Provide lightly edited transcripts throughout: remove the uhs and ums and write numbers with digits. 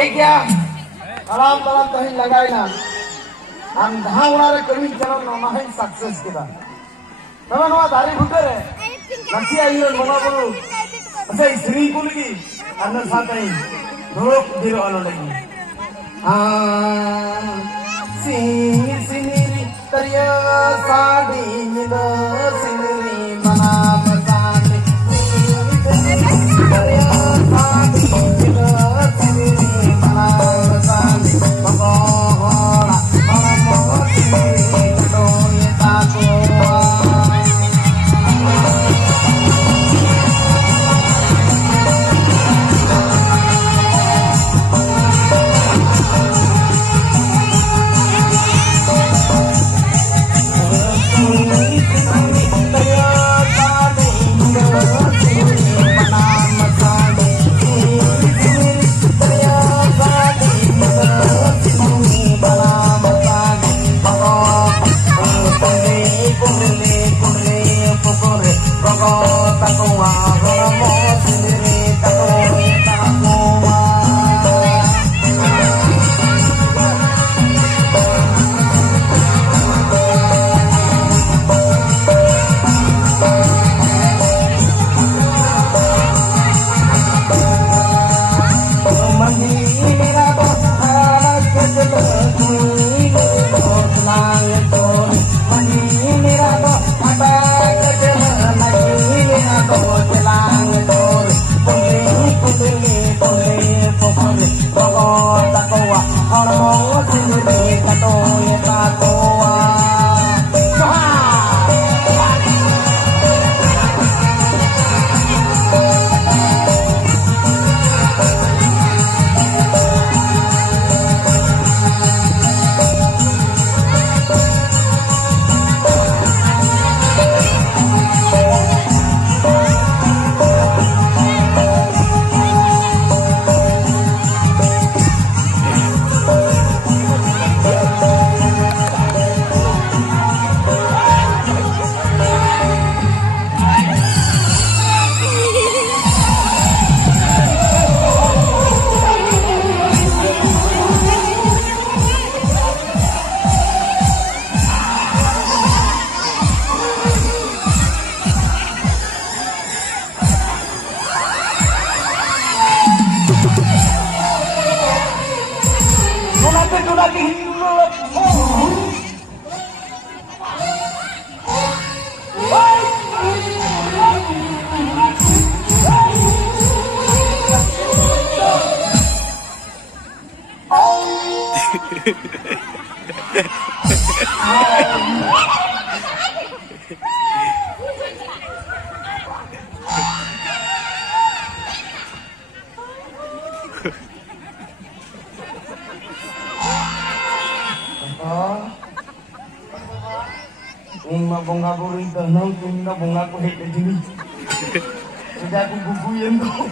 ठीक गया आराम आराम तहिन लगाई ना अंधा उनारे कमी चलन ना है सक्सेस किदा तब नवा दारी भुटर है नसी आई लो मना बोलो अच्छा स्त्री को लगी अन्य साथ ही धोक दिलो अनो लगी सिंगी सिंगी तरिया साड़ी निदा सिंगी बना मसाले तरिया साड़ी निदा सिंगी बना मसाले बगोड़ा मोती तो ये ताको bunga buri tenang tinda bunga ko hit dini sudah aku guguyen ko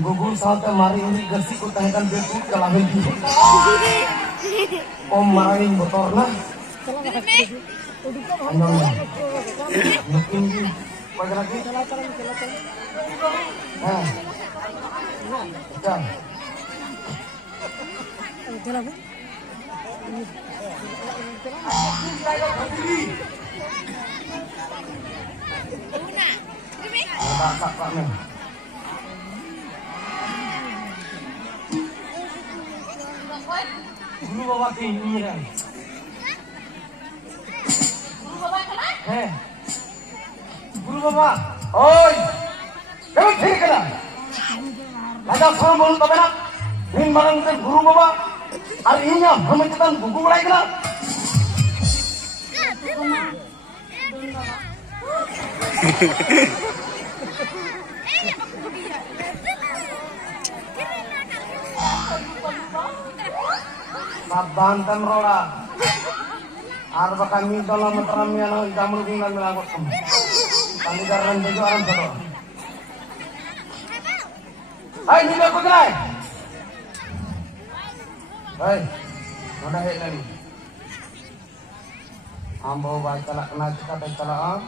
gugur saat mari ini gersi ko tangkan betul kalahin di om maring motor na ano mungkin di pagrati nah jalan Guru bawa keinginan. Guru bawa kemana? Guru bawa. Oi, kamu ठीक करा. लगा फोन बोल तब ना. इन मारंग से guru bawa. और इन्हें हम इतना बुकु बढ़ाई करा. Bantan rola, arba kami dalam materam yang jamur tinggal melakukan. Kami jalan baju orang satu. Hai, ni aku kenal. Hai, mana hek lagi? Ambo baca kena cakap cakap,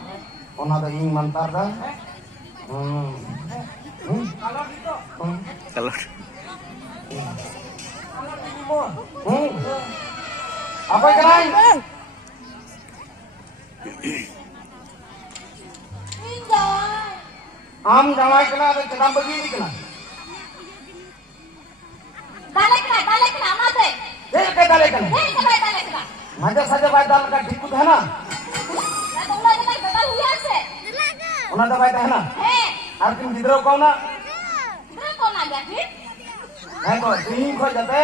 orang ada ingin mantar dah. Kalau apa yang kena? Am jawai kena ada cakap begini kena. Dalek kena mate. Dalek kena. Maja saja bayi dalek kan dikut है ना? उन्हें दबाई है ना? और तुम जिधर को ना? नहीं तो तीन को जाते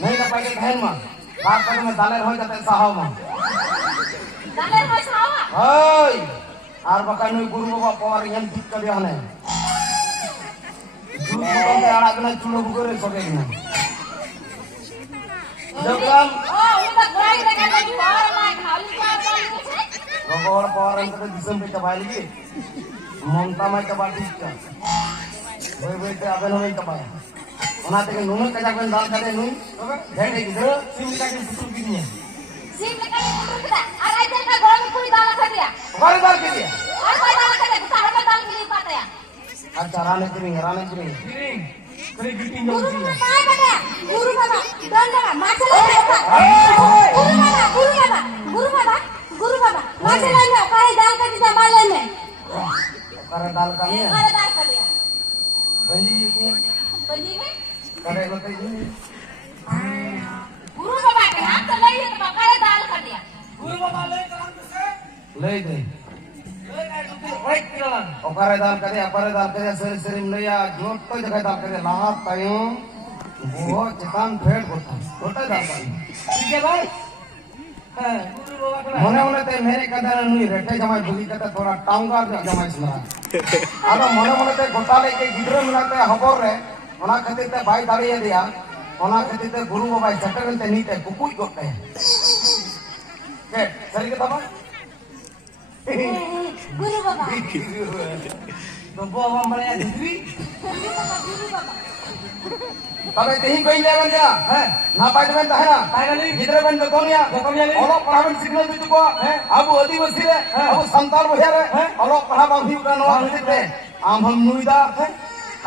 नहीं ना पाके खाएं मां बात करने में दालेर हो जाते साहब मां हाय और बकाई नुई गुरु बाबा पावर यम ठीक कर दिया ने दूध बुतों के आड़ा कने चूल्हो बुगरे सोके ना जबलाम बाबा पावर अंत में दिसम पे चबाई लगी ममता में चबा ठीक का वे ते अबे नो में चबाई ओना ते नुन कजा कन दाल करे नुन हेडे गिदर सिम का के पुतु गिनिया सिम का के पुतु किदा और आई का घर में कोई दाल खा दिया बार बार के दिया और कोई दाल खा दिया सारा का दाल नहीं पाता है अच्छा राने गिरी करे गिटी गुरु बाबा काय बता गुरु बाबा दंडा माछला गुरु बाबा माछला में काय दाल का दिया माले में करे दाल का नहीं करे दाल का दिया बंदी में करे बताइए गुरु बाबा के नाम तो नहीं है तो करे दाल का दिया गुरु बाबा ले काम से ले दे ओए किला ओकरे दाल करे अपरे दाल करे सरी सरी नया जोत तो जगह दाल करे लाहा तायो वो चिकन फेट होता छोटा दाल का ठीक है भाई मने मने ते मेरे कदर नुई रेटे जमाई बुगी कते थोड़ा टांगा जमाई सुना आदो मने मने ते गोटाले के गिदरो मिलाते हबर रे ओना खातिर ते भाई दाड़िये दिया ओना खातिर ते गुरु बाबा चटरन ते नीते कुकुई गोटे के सरी के बाबा गुरु बाबा तो बाबा मरे दिवी गुरु बाबा तबे तेही कहि लेबन जा है ना पाइ देबन त है ना फाइनली गिदरे बन दोनिया ओलो पढ़ाबन सिग्नल दितु को अब आदिवासी रे अब संताल बहिया रे ओलो पढ़ाबा भी उड़ा नवा दिते आम हम नुइदा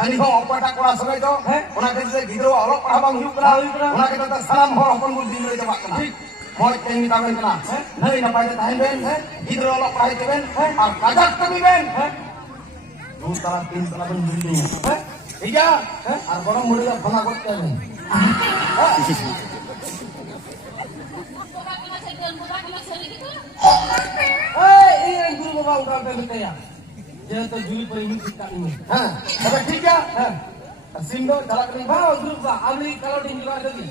अनि हो अपटा कोड़ा सबै तो ओना के से गिदरो ओलो पढ़ाबा भी उड़ा ओना के त सलाम हो अपन गुल दिन रे जमा कना मोय तेही ताबन कना नहीं ना पाइ दे ताइन बेन गिदरो ओलो पढ़ाई देबन और काजक कमी बेन दो तला तीन तला बन बिल्डिंग है ठीक है और बड़ा मुड़े का फना करते हैं ये गुरु बाबा उठा के लेते हैं ये तो जुली पर इमिल सिक्का नहीं हां अब ठीक है हां सिंधो झलक नहीं भाव गुरु बाबा अमली कलो डी मिलवा दो ये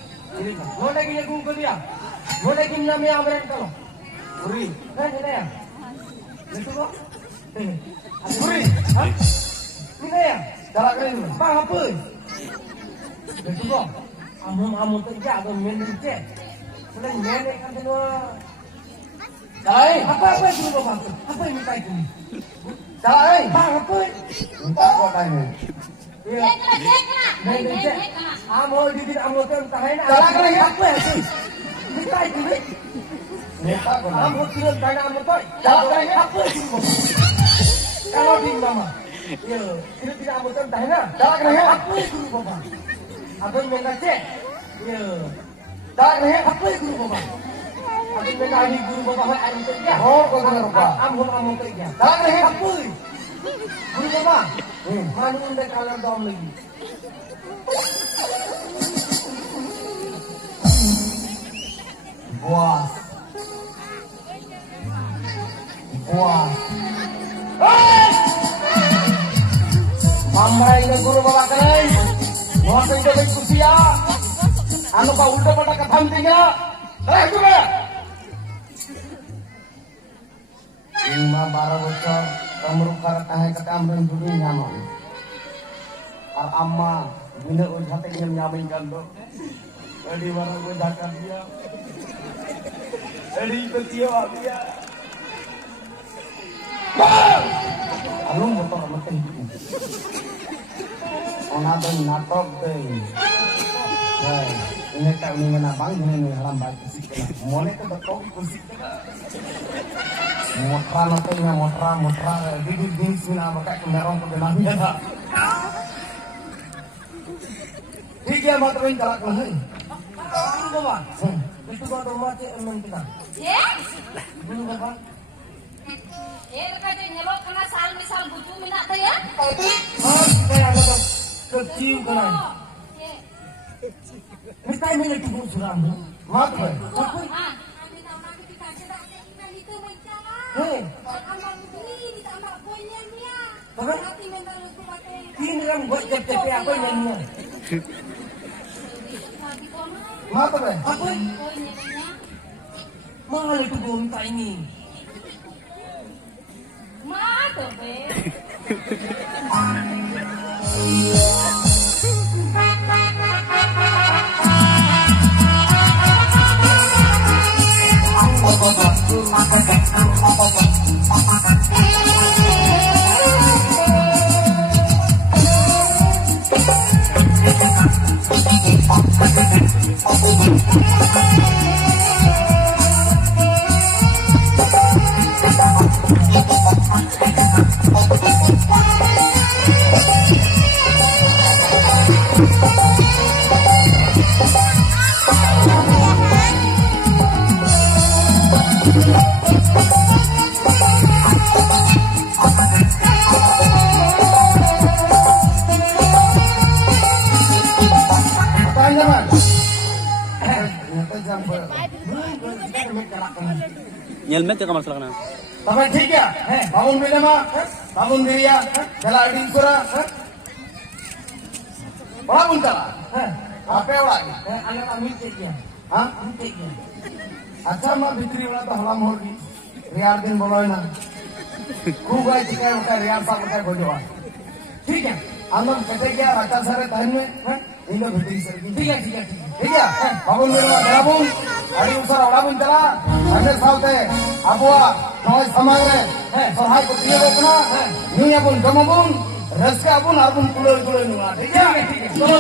नोटे की गुरु को दिया नोटे की नाम में आमरे कलो पूरी है नहीं ये तो पूरी हां ini ya jalan kali ini apa betul kok amu kerja atau manajer sudah nyene kan semua jalan apa itu bapak apa ini minta itu jalan apa minta kok tanya iya manajer amu di amu kan tahan jalan kali apa itu minta itu minta kok amu tidak tanya amu kok jalan kali apa itu kalau di mama ये फिर tidak amutan tahu na dak rahe apa guru baba abang mengace ये dak rahe apa guru baba abang mengaji guru baba hai amu tu क्या और को ना रुपा amu tu क्या dak rahe apa guru baba manu unda kalam dom lagi buas Mamai ke guru bawa kalian, mau kerja di kursia, anu kau udah pada ketam tinggal, juga. 5-12 bocor, kamu tahan kata amrin dulu nyaman. Ar amma, bina ujat ingin nyamin kanto, jadi mana gue dakar dia, jadi ketiwa dia. Anu motor mati. Ona do natok deh. Hey, ini tak ini mana bang ini halam bagi sikit. Mone tu betul kusik. Motra nanti motra di sini apa kayak kendaraan tu kenapa? ठीक है मा तबे चला kan hai Guru Baba, itu kau rumah cek emen kita. Ye? Guru Baba, Reka je nyelok kena sal misal bucu minak teh ya? saya ada kecil kan. Ye. Mesti ini itu guru suram. मा तबे Ah, kami tahu nanti kita cedak iman itu mencala. Hei, Amal beli ditambah poinnya dia. Apa? Nanti mental itu pakai. ini kan buat cep apa nyanyi? Lagi kono. मा तबे Apa? Poinnya dia. Mahal itu guru minta ini. Mah tuh be. Tanya man. Nyata jam ber. Nyelmet ka masalah na. तबे ठीक है बाबुन मिले मा बाबुन दिरिया चला अडिंग करा बड़ा बुन चला आपे बड़ा Anak kami cek ya. हाँ Cek ya. अच्छा मा भितरी वाला तो हलाम होगी रियार दिन बोलो ना खूब आई चिकाय उठा रियार साल उठा बोझवा ठीक है हम लोग कहते क्या राजा सारे तहन में इन लोग भितरी सर की Tiga. ठीक है बाबुन मिले मा बाबुन अड़ी उसर बड़ा बुन चला अन्य सालते अबुआ नॉय समाग रे सहाय को दिए बना नी अबुन गमबुन रस का अबुन अबुन कुलर कुलर नुआ ठीक है चलो